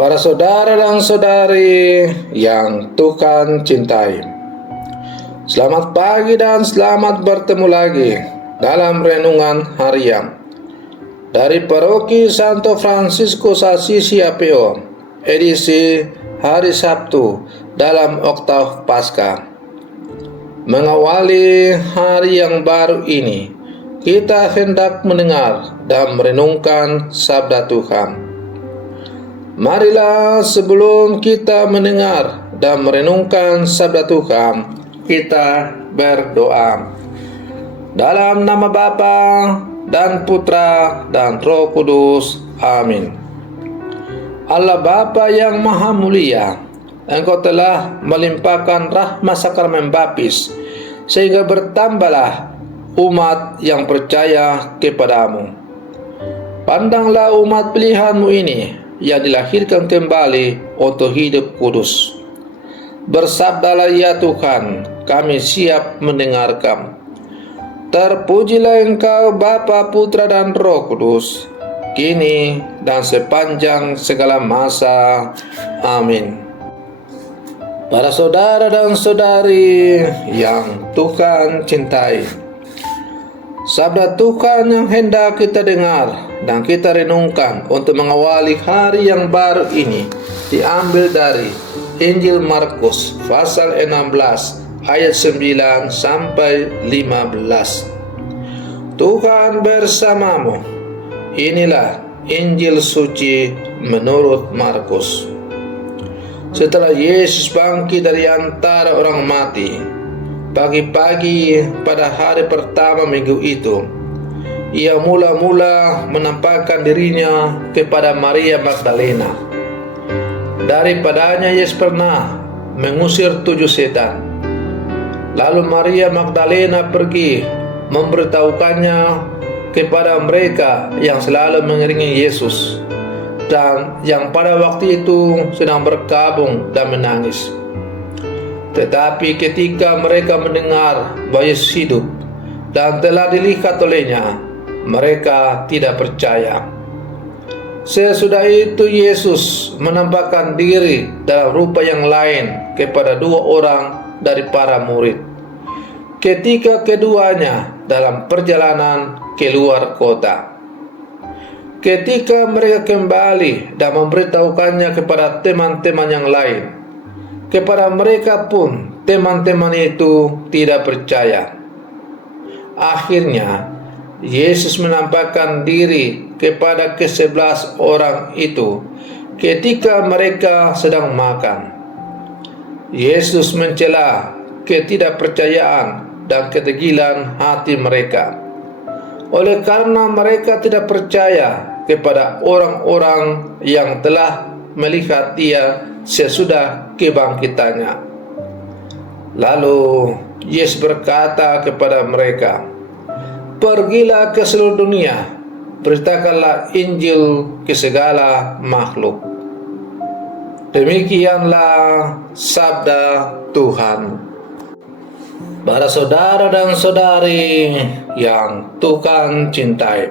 Para saudara dan saudari yang Tuhan cintai, selamat pagi dan selamat bertemu lagi dalam renungan harian dari Paroki Santo Fransiskus Assisi APO, edisi hari Sabtu dalam Oktav Paskah. Mengawali hari yang baru ini, kita hendak mendengar dan merenungkan sabda Tuhan. Marilah sebelum kita mendengar dan merenungkan sabda Tuhan, kita berdoa. Dalam nama Bapa dan Putra dan Roh Kudus. Amin. Allah Bapa yang Maha Mulia, Engkau telah melimpahkan rahmat sakramen baptis, sehingga bertambahlah umat yang percaya kepadamu. Pandanglah umat pilihanmu ini yang dilahirkan kembali untuk hidup kudus. Bersabdalah ya Tuhan, kami siap mendengarkan. Terpujilah Engkau Bapa, Putra dan Roh Kudus, kini dan sepanjang segala masa. Amin. Para saudara dan saudari yang Tuhan cintai, sabda Tuhan yang hendak kita dengar dan kita renungkan untuk mengawali hari yang baru ini diambil dari Injil Markus pasal 16 ayat 9 sampai 15. Tuhan bersamamu. Inilah Injil suci menurut Markus. Setelah Yesus bangkit dari antara orang mati, pagi-pagi pada hari pertama minggu itu, ia mula-mula menampakkan dirinya kepada Maria Magdalena. Daripadanya Yesus pernah mengusir 7 setan. Lalu Maria Magdalena pergi memberitahukannya kepada mereka yang selalu mengiringi Yesus dan yang pada waktu itu sedang berkabung dan menangis. Tetapi ketika mereka mendengar bahwa Yesus hidup dan telah dilihat olehnya, mereka tidak percaya. Sesudah itu Yesus menampakkan diri dalam rupa yang lain kepada 2 orang dari para murid, ketika keduanya dalam perjalanan keluar kota. Ketika mereka kembali dan memberitahukannya kepada teman-teman yang lain, kepada mereka pun teman-teman itu tidak percaya. Akhirnya Yesus menampakkan diri kepada ke-11 orang itu ketika mereka sedang makan. Yesus mencela ketidakpercayaan dan ketegilan hati mereka. Oleh karena mereka tidak percaya kepada orang-orang yang telah melihat Dia sesudah kebangkitannya. Lalu Yesus berkata kepada mereka, "Pergilah ke seluruh dunia, beritakanlah Injil ke segala makhluk." Demikianlah sabda Tuhan. Para saudara dan saudari yang Tuhan cintai,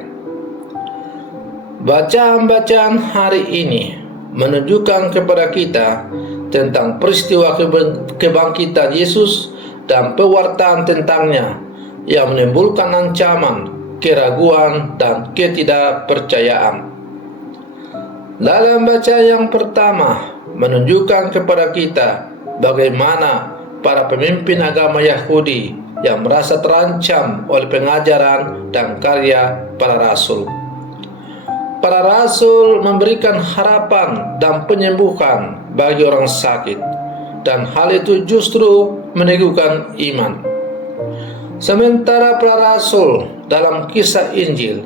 bacaan-bacaan hari ini menunjukkan kepada kita tentang peristiwa kebangkitan Yesus dan pewartaan tentangnya yang menimbulkan ancaman, keraguan, dan ketidakpercayaan. Dalam bacaan yang pertama menunjukkan kepada kita bagaimana para pemimpin agama Yahudi yang merasa terancam oleh pengajaran dan karya para rasul. Para rasul memberikan harapan dan penyembuhan bagi orang sakit, dan hal itu justru meneguhkan iman. Sementara para rasul dalam kisah Injil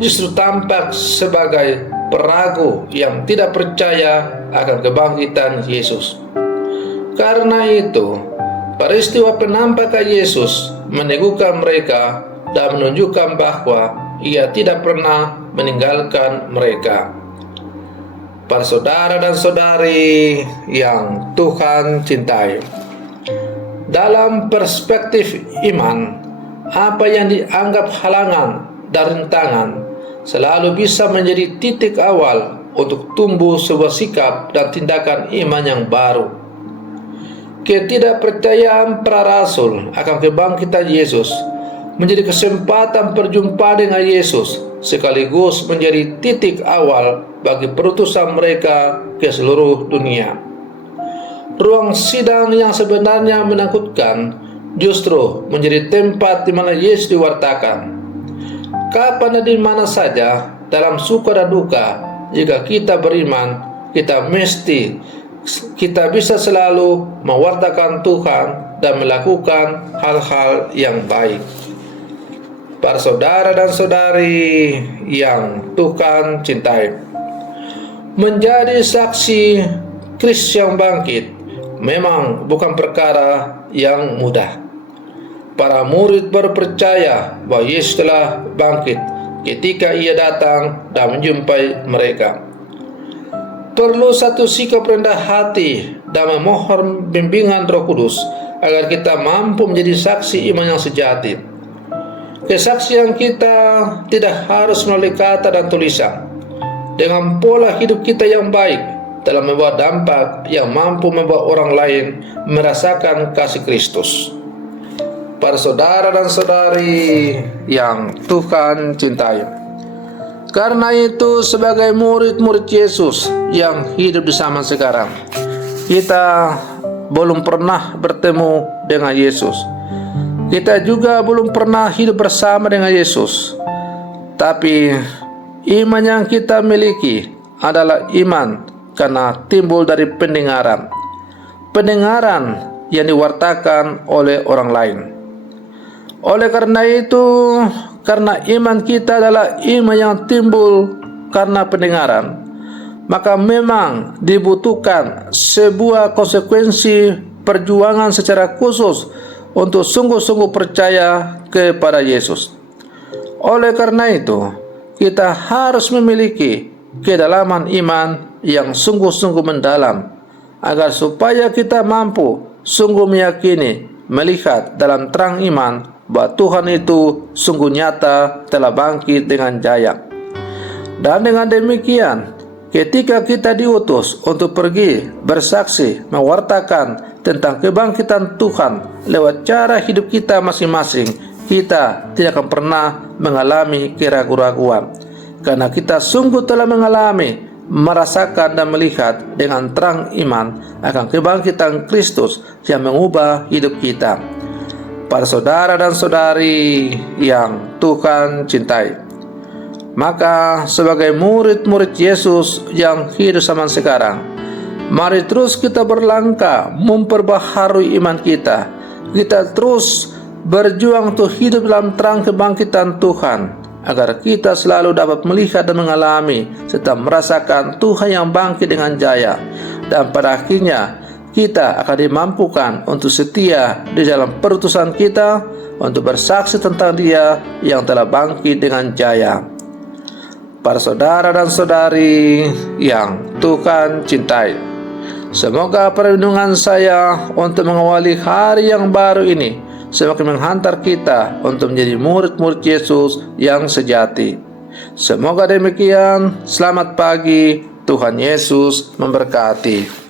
justru tampak sebagai peragu yang tidak percaya akan kebangkitan Yesus. Karena itu, peristiwa penampakan Yesus meneguhkan mereka dan menunjukkan bahwa Ia tidak pernah meninggalkan mereka. Para saudara dan saudari yang Tuhan cintai, dalam perspektif iman, apa yang dianggap halangan dan rintangan selalu bisa menjadi titik awal untuk tumbuh sebuah sikap dan tindakan iman yang baru. Ketidakpercayaan para rasul akan kebangkitan Yesus menjadi kesempatan perjumpaan dengan Yesus, sekaligus menjadi titik awal bagi perutusan mereka ke seluruh dunia. Ruang sidang yang sebenarnya menakutkan justru menjadi tempat di mana Yesus diwartakan. Kapan dan di mana saja, dalam suka dan duka, jika kita beriman, kita bisa selalu mewartakan Tuhan dan melakukan hal-hal yang baik. Para saudara dan saudari yang Tuhan cintai, menjadi saksi Kristus yang bangkit memang bukan perkara yang mudah. Para murid baru percaya bahwa Yesus telah bangkit ketika Ia datang dan menjumpai mereka. Perlu satu sikap rendah hati dan memohon bimbingan Roh Kudus agar kita mampu menjadi saksi iman yang sejati. Kesaksian kita tidak harus melalui kata dan tulisan. Dengan pola hidup kita yang baik telah membawa dampak yang mampu membawa orang lain merasakan kasih Kristus. Para saudara dan saudari yang Tuhan cintai, karena itu sebagai murid-murid Yesus yang hidup di zaman sekarang, kita belum pernah bertemu dengan Yesus. Kita juga belum pernah hidup bersama dengan Yesus. Tapi iman yang kita miliki adalah iman karena timbul dari pendengaran. Pendengaran yang diwartakan oleh orang lain. Oleh karena itu, karena iman kita adalah iman yang timbul karena pendengaran, maka memang dibutuhkan sebuah konsekuensi perjuangan secara khusus untuk sungguh-sungguh percaya kepada Yesus. Oleh karena itu, kita harus memiliki kedalaman iman yang sungguh-sungguh mendalam, agar supaya kita mampu sungguh meyakini, melihat dalam terang iman bahwa Tuhan itu sungguh nyata telah bangkit dengan jaya. Dan dengan demikian, ketika kita diutus untuk pergi bersaksi mewartakan tentang kebangkitan Tuhan lewat cara hidup kita masing-masing, kita tidak akan pernah mengalami keraguan-raguan, karena kita sungguh telah mengalami, merasakan dan melihat dengan terang iman akan kebangkitan Kristus yang mengubah hidup kita. Para saudara dan saudari yang Tuhan cintai, maka sebagai murid-murid Yesus yang hidup zaman sekarang, mari terus kita berlangkah memperbaharui iman kita. Kita terus berjuang untuk hidup dalam terang kebangkitan Tuhan, agar kita selalu dapat melihat dan mengalami serta merasakan Tuhan yang bangkit dengan jaya. Dan pada akhirnya kita akan dimampukan untuk setia di dalam perutusan kita untuk bersaksi tentang Dia yang telah bangkit dengan jaya. Para saudara dan saudari yang Tuhan cintai, semoga perlindungan saya untuk mengawali hari yang baru ini semakin menghantar kita untuk menjadi murid-murid Yesus yang sejati. Semoga demikian. Selamat pagi. Tuhan Yesus memberkati.